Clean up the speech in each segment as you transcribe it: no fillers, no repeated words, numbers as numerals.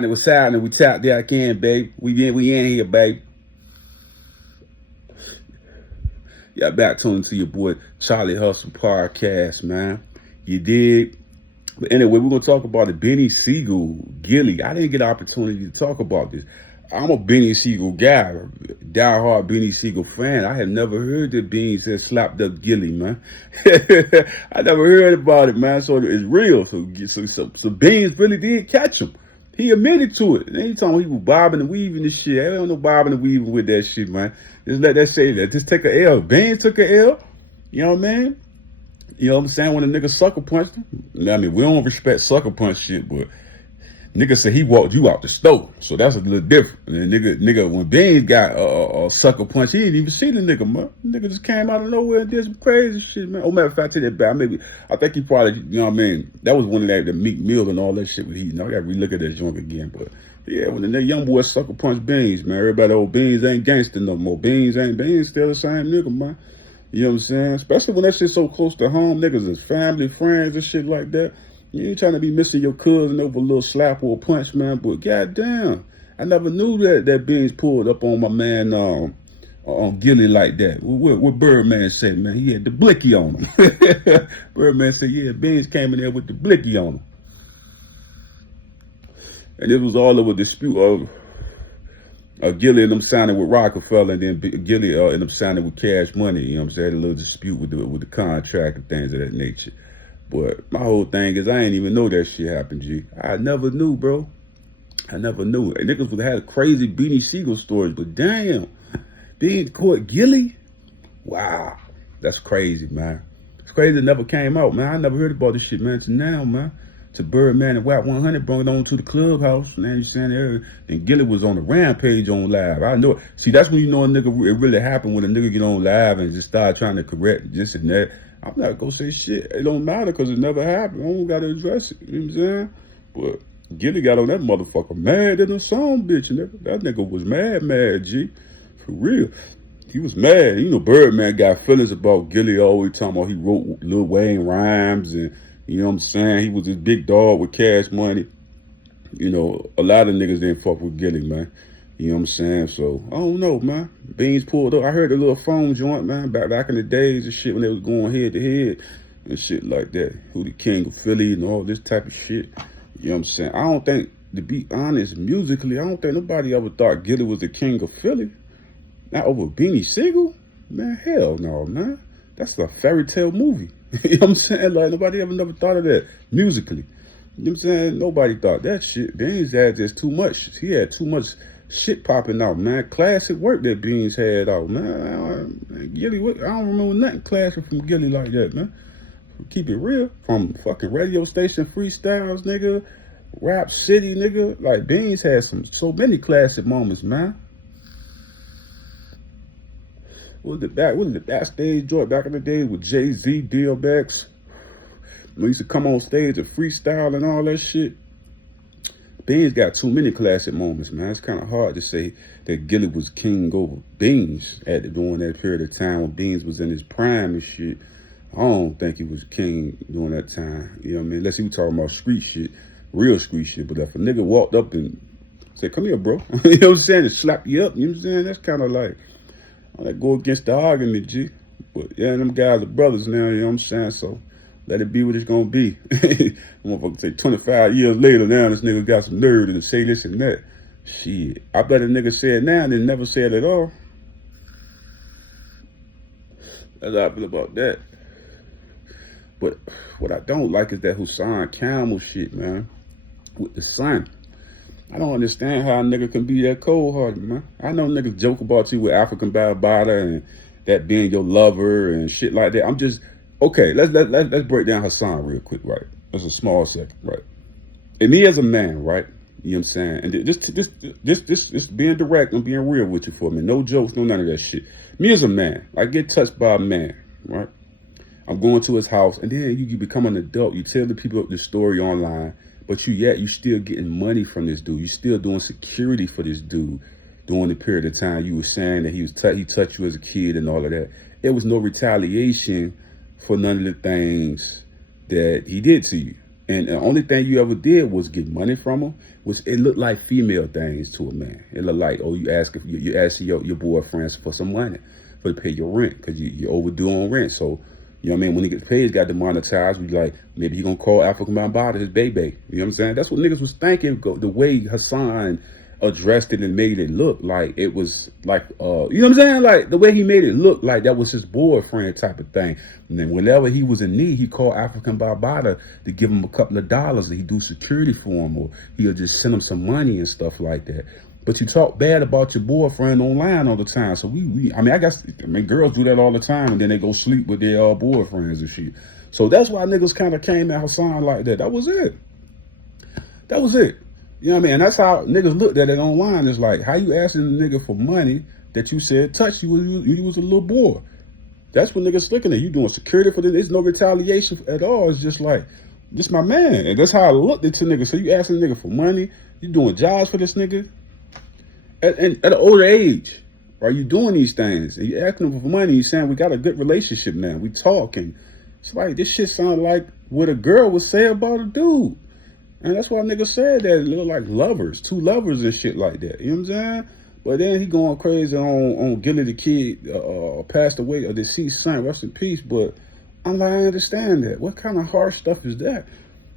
happening? What's happening? We tapped back in, babe. We in here, babe. Yeah, back tuning to your boy Charlie Hustle podcast, man. You did. But anyway, we're gonna talk about the Beanie Sigel, Gillie. I didn't get an opportunity to talk about this. I'm a Beanie Sigel guy, diehard Beanie Sigel fan. I had never heard that Beans had slapped up Gillie, man. I never heard about it, man. So it's real. So Beans really did catch him. He admitted to it. Anytime he was bobbing and weaving this shit, I don't know bobbing and weaving with that shit, man. Just let that say that. Just take a L. Beans took a L. You know what I mean? You know what I'm saying? When a nigga sucker punched him. I mean, we don't respect sucker punch shit, but nigga said he walked you out the store. So that's a little different. And nigga, when Beans got a sucker punch, he didn't even see the nigga, man. Nigga just came out of nowhere and did some crazy shit, man. Oh, matter of fact, I take that back. I think he probably, you know what I mean? That was one of that, the Meek Mill and all that shit with heat. I gotta relook at that joint again, but yeah, when the young boy sucker punch Beans, man, everybody, oh, Beans ain't gangster no more. Beans still the same nigga, man. You know what I'm saying? Especially when that shit's so close to home, niggas is family, friends, and shit like that. You ain't trying to be missing your cousin over a little slap or a punch, man. But goddamn, I never knew that Beans pulled up on my man on Gillie like that. What Birdman said, man, he had the blicky on him. Birdman said, yeah, Beans came in there with the blicky on him. And it was all over dispute of Gillie and them signing with Rockefeller, and then Gillie and them signing with Cash Money. You know what I'm saying? Had a little dispute with the contract and things of that nature. But my whole thing is, I ain't even know that shit happened, G. I never knew, bro. I never knew. And niggas would have had crazy Beanie Sigel stories, but damn, being caught Gillie? Wow, that's crazy, man. It's crazy it never came out, man. I never heard about this shit, man, until now, man. To Birdman and WAP 100 brought it on to the clubhouse. Now you saying there, and Gillie was on the rampage on live. I know it. See, that's when you know a nigga, it really happened when a nigga get on live and just start trying to correct this and that. I'm not gonna say shit. It don't matter because it never happened. I don't gotta address it. You know what I'm saying? But Gillie got on that motherfucker mad than a song bitch. Nigga. That nigga was mad, G. For real. He was mad. You know, Birdman got feelings about Gillie always talking about he wrote Lil Wayne rhymes and you know what I'm saying? He was this big dog with Cash Money. You know, a lot of niggas didn't fuck with Gillie, man. You know what I'm saying? So, I don't know, man. Beans pulled up. I heard the little phone joint, man, back in the days and shit when they was going head to head and shit like that. Who the king of Philly and all this type of shit. You know what I'm saying? I don't think, to be honest, musically, I don't think nobody ever thought Gillie was the king of Philly. Not over Beanie Sigel? Man, hell no, man. That's a fairy tale movie. You know what I'm saying? Like, nobody ever never thought of that musically. You know what I'm saying? Nobody thought that shit. Beans had just too much. He had too much shit popping out, man. Classic work that Beans had out, man. Gillie, I don't remember nothing classic from Gillie like that, man. Keep it real. From fucking radio station freestyles, nigga. Rap City, nigga. Like, Beans had so many classic moments, man. What was the backstage joint back in the day with Jay-Z, DMX? We used to come on stage and freestyle and all that shit. Beans got too many classic moments, man. It's kind of hard to say that Gillie was king over Beans during that period of time when Beans was in his prime and shit. I don't think he was king during that time. You know what I mean? Unless he was talking about street shit, real street shit. But if a nigga walked up and said, come here, bro. You know what I'm saying? And slap you up. You know what I'm saying? That's kind of like, I go against the argument, G. But yeah, them guys are brothers now, you know what I'm saying? So let it be what it's gonna be. Motherfucker say 25 years later now, this nigga got some nerve to say this and that. Shit. I bet a nigga say it now and then never say it at all. That's how I feel about that. But what I don't like is that Hussein Camel shit, man. With the son. I don't understand how a nigga can be that cold-hearted, man. I know niggas joke about you with African Bambaataa and that being your lover and shit like that. I'm just, okay, let's break down Hassan real quick, right? That's a small second, right? And me as a man, right? You know what I'm saying? And just being direct and being real with you for me. No jokes, no none of that shit. Me as a man, I get touched by a man, right? I'm going to his house, and then you become an adult. You tell the people the story online. But you still getting money from this dude. You still doing security for this dude during the period of time you were saying that he touched you as a kid and all of that. There was no retaliation for none of the things that he did to you. And the only thing you ever did was get money from him. It looked like female things to a man. It looked like, oh, you ask your boyfriends for some money to pay your rent because you're overdue on rent. So, you know what I mean? When he gets paid, he's got demonetized. We like, maybe he gonna call African Bambaataa his baby. You know what I'm saying? That's what niggas was thinking. The way Hassan addressed it and made it look like it was like, you know what I'm saying? Like the way he made it look like that was his boyfriend type of thing. And then whenever he was in need, he called African Bambaataa to give him a couple of dollars that he do security for him, or he'll just send him some money and stuff like that. But you talk bad about your boyfriend online all the time. So I mean, girls do that all the time, and then they go sleep with their boyfriends and shit. So that's why niggas kind of came at Hassan like that. That was it. That was it. You know what I mean? And that's how niggas looked at it online. It's like, how you asking a nigga for money that you said touched you when you was a little boy? That's what niggas looking at. You doing security for this. There's no retaliation at all. It's just like, this my man. And that's how I looked at niggas. So you asking a nigga for money? You doing jobs for this nigga? At an older age, are you doing these things? And you asking him for money, you saying we got a good relationship now. We talking. It's like, this shit sound like what a girl would say about a dude. And that's why niggas said that. It look like lovers, two lovers and shit like that. You know what I'm saying? But then he going crazy on Gillie the kid, passed away, or deceased son, rest in peace. But I'm like, I understand that. What kind of harsh stuff is that?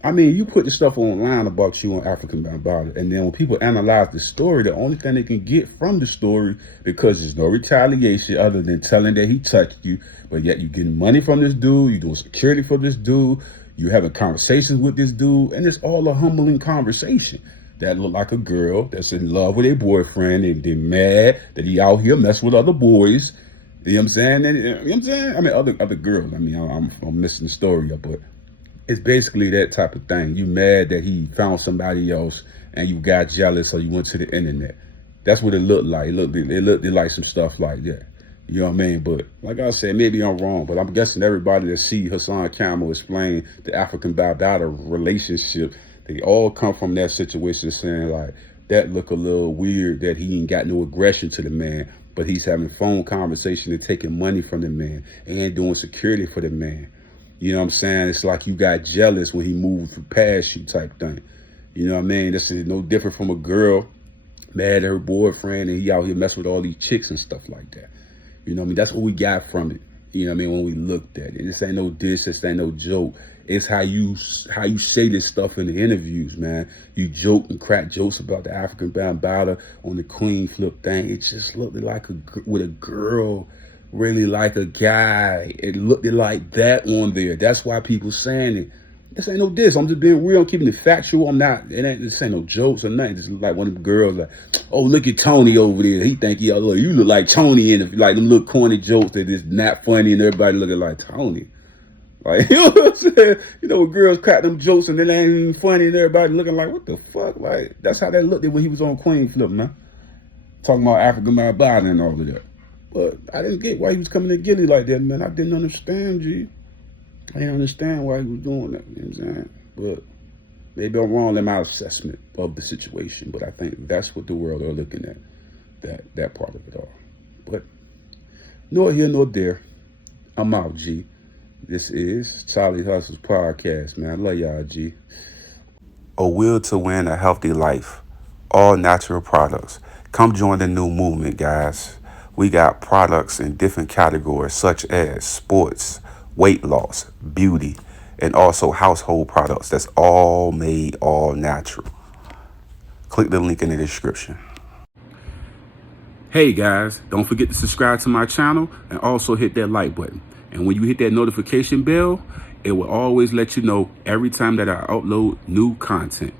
I mean, you put the stuff online about you on African Bambaataa, and then when people analyze the story, the only thing they can get from the story, because there's no retaliation other than telling that he touched you, but yet you getting money from this dude, you doing security for this dude, you having conversations with this dude, and it's all a humbling conversation. That look like a girl that's in love with a boyfriend, and they're mad that he out here messing with other boys. You know what I'm saying? And, you know what I'm saying? I mean, other girls. I mean, I'm missing the story up, but it's basically that type of thing. You mad that he found somebody else and you got jealous, or you went to the internet. That's what it looked like. It looked like some stuff like that. You know what I mean? But like I said, maybe I'm wrong, but I'm guessing everybody that see Hassan Campbell explain the African Bambaataa relationship, they all come from that situation saying like, that look a little weird that he ain't got no aggression to the man, but he's having phone conversation and taking money from the man and doing security for the man. You know what I'm saying? It's like you got jealous when he moved past you type thing. You know what I mean? This is no different from a girl mad at her boyfriend and he out here messing with all these chicks and stuff like that. You know what I mean? That's what we got from it. You know what I mean? When we looked at it. This ain't no diss, this ain't no joke. It's how you say this stuff in the interviews, man. You joke and crack jokes about the African Bambaataa on the Queen flip thing. It just looked like with a girl really like a guy. It looked like that on there. That's why people saying it. This ain't no diss. I'm just being real. I'm keeping it factual. This ain't no jokes or nothing. Just like one of the girls like, oh, look at Tony over there. He think you look like Tony, and like them little corny jokes that is not funny and everybody looking like Tony. Like, you know what I'm saying? You know, when girls crack them jokes and they ain't even funny and everybody looking like, what the fuck? Like, that's how that looked when he was on Queen flip, man. Talking about African Bambaataa and all of that. But I didn't get why he was coming to Gillie like that, man. I didn't understand, G. I didn't understand why he was doing that, you know what I'm saying? But maybe I'm wrong in my assessment of the situation, but I think that's what the world are looking at, that part of it all. But nor here nor there. I'm out, G. This is Charlie Hustle's podcast, man. I love y'all, G. A will to win a healthy life. All natural products. Come join the new movement, guys. We got products in different categories such as sports, weight loss, beauty, and also household products that's all made all natural. Click the link in the description. Hey guys, don't forget to subscribe to my channel and also hit that like button. And when you hit that notification bell, it will always let you know every time that I upload new content.